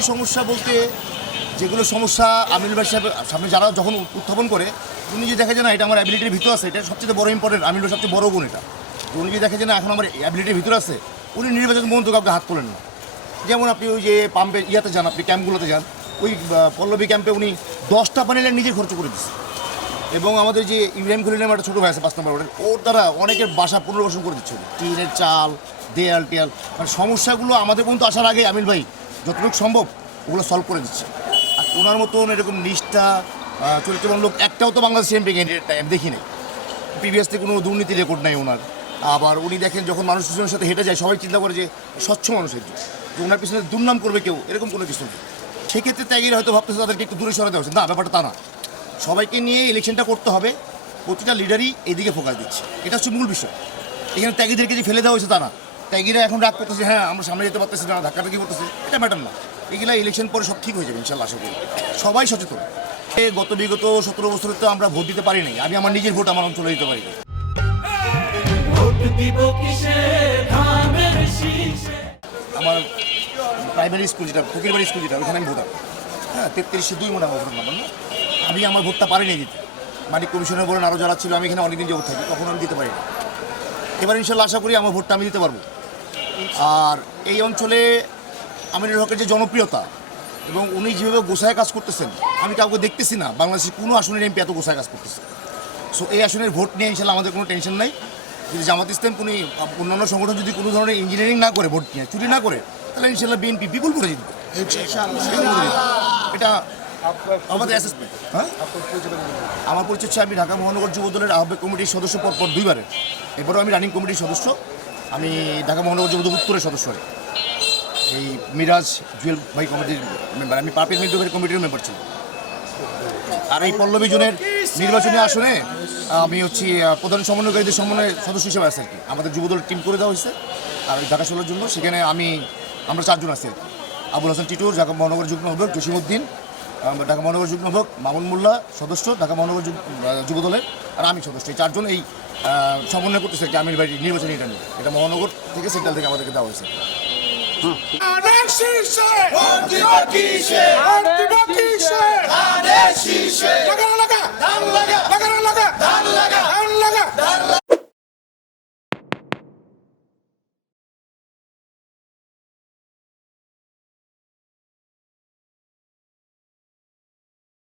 নির্বাচনের সমস্যা বলতে যেগুলো সমস্যা আমিনুল ভাই সাহেব সামনে যারা যখন উত্থাপন করে উনি যে দেখে যে না এটা আমার অ্যাবিলিটির ভিতর আছে, এটা সবচেয়ে বড় ইম্পর্টেন্ট। আমিনুল ভাই সবচেয়ে বড় গুণ এটা, যে উনি যে দেখে যে না এখন আমার অ্যাবিলিটির ভিতর আছে, উনি নির্বাচন পর্যন্ত কাউকে হাত তোলেন না। যেমন আপনি ওই যে পাম্পে ইয়াতে যান, আপনি ক্যাম্পগুলোতে যান, ওই পল্লবী ক্যাম্পে উনি 10টা প্যানেলের নিজে খরচ করে দিচ্ছে। এবং আমাদের যে ইব্রাহিম খলিল নামে একটা ছোটো ভাই আছে 5 নম্বর ওয়ার্ডের, ওর দ্বারা অনেকের বাসা পুনর্বাসন করে দিচ্ছে, টিনের চাল, দেয়াল টিয়াল, মানে সমস্যাগুলো আমাদের পর্যন্ত আসার আগে আমিন ভাই যতটুকু সম্ভব ওগুলো সলভ করে দিচ্ছে। আর ওনার মতন এরকম নিষ্ঠা চরিত্রবান লোক একটাও তো বাংলাদেশ এমপি ক্যান্ডিডেট আমি দেখি নাই। প্রিভিয়াসলি কোনো দুর্নীতি রেকর্ড নাই ওনার। আবার উনি দেখেন যখন মানুষ দুজনের সাথে হেঁটে যায় সবাই চিন্তা করে যে স্বচ্ছ মানুষের যে ওনার পিছনে দুর্নাম করবে কেউ, এরকম কোনো কিছু নেই। সেক্ষেত্রে ত্যাগীরা হয়তো ভাবতেছে তাদেরকে একটু দূরে সরাতে হচ্ছে, না ব্যাপারটা তা না। সবাইকে নিয়ে ইলেকশনটা করতে হবে, প্রতিটা লিডারই এইদিকে ফোকাস দিচ্ছে, এটা হচ্ছে মূল বিষয়। এখানে ত্যাগীদেরকে যে ফেলে দেওয়া হয়েছে তা না। ত্যাগীরা এখন রাগ করতেছে, হ্যাঁ আমরা সামনে যেতে পারতেছি না, ধাক্কাধাক্কি করতেছে, এটা ম্যাটার না। এগুলা ইলেকশন পরে সব ঠিক হয়ে যাবে ইনশাল্লাহ, আশা করি। সবাই সচেতন। গত বিগত 17 বছরে তো আমরা ভোট দিতে পারি নাই, আমি আমার নিজের ভোট আমার অঞ্চলে দিতে পারি না। আমার প্রাইমারি স্কুল যেটা ফকিরবাড়ি স্কুল যেটা, ওখানে আমি ভোটার। হ্যাঁ, 3302 মনে হয় ভোটার নাম্বার না। আমি আমার ভোটটা পারিনি দিতে, মানিক কমিশনের বলেন আরও যারা ছিল, আমি এখানে অনেকদিন যাবত থাকি, তখন আমি দিতে পারি না। এবার ইনশাল্লাহ আশা করি আমার ভোটটা আমি দিতে পারবো। আর এই অঞ্চলে আমিনুল হকের যে জনপ্রিয়তা এবং উনি যেভাবে গোছায় কাজ করতেছেন, আমি কাউকে দেখতেছি না বাংলাদেশের কোনো আসনের এমপি এত গোছায় কাজ করতেছে। সো এই আসনের ভোট নিয়ে ইনশাল্লাহ আমাদের কোনো টেনশন নাই। যদি জামাত ইসলাম কোনো অন্যান্য সংগঠন যদি কোনো ধরনের ইঞ্জিনিয়ারিং না করে, ভোট নিয়ে চুরি না করে, তাহলে ইনশাল্লাহ বিএনপি বিপুল করে জিতবে। এটা আমাদের অ্যাসেসমেন্ট। হ্যাঁ, আমার পরিচয় হচ্ছে আমি ঢাকা মহানগর যুব দলের আহ্বায়ক কমিটির সদস্য পরপর 2বারের। এবারও আমি রানিং কমিটির সদস্য। আমি ঢাকা মহানগর যুব দল উত্তরের সদস্য, এই মিরাজ জুয়েল ভাই কমিটির মেম্বার, আমি পাপিল মিন্টু ভাই কমিটির মেম্বার ছিলাম। আর এই পল্লবী জোনের নির্বাচনী আসনে আমি হচ্ছি প্রধান সমন্বয়কারীদের সমন্বয় সদস্য হিসেবে আছি আর কি। আমাদের যুবদল টিম করে দেওয়া হয়েছে আর ঢাকা শহরের জন্য, সেখানে আমরা 4 জন আছি। আবুল হাসান টিটুর ঢাকা মহানগর যুগ্ম আহ্বায়ক, জসিমউদ্দিন ঢাকা মহানগর যুগ্ম আহ্বায়ক, মামুন মোল্লা সদস্য ঢাকা মহানগর যুবদলের, আর আমি সদস্য। এই 4 জন এই সমন্বয় করতেছে আর কি আমির ভাই নির্বাচনী এটা নিয়ে। এটা মহানগর থেকে সেন্ট্রাল থেকে আমাদেরকে দেওয়া হয়েছে। লাগা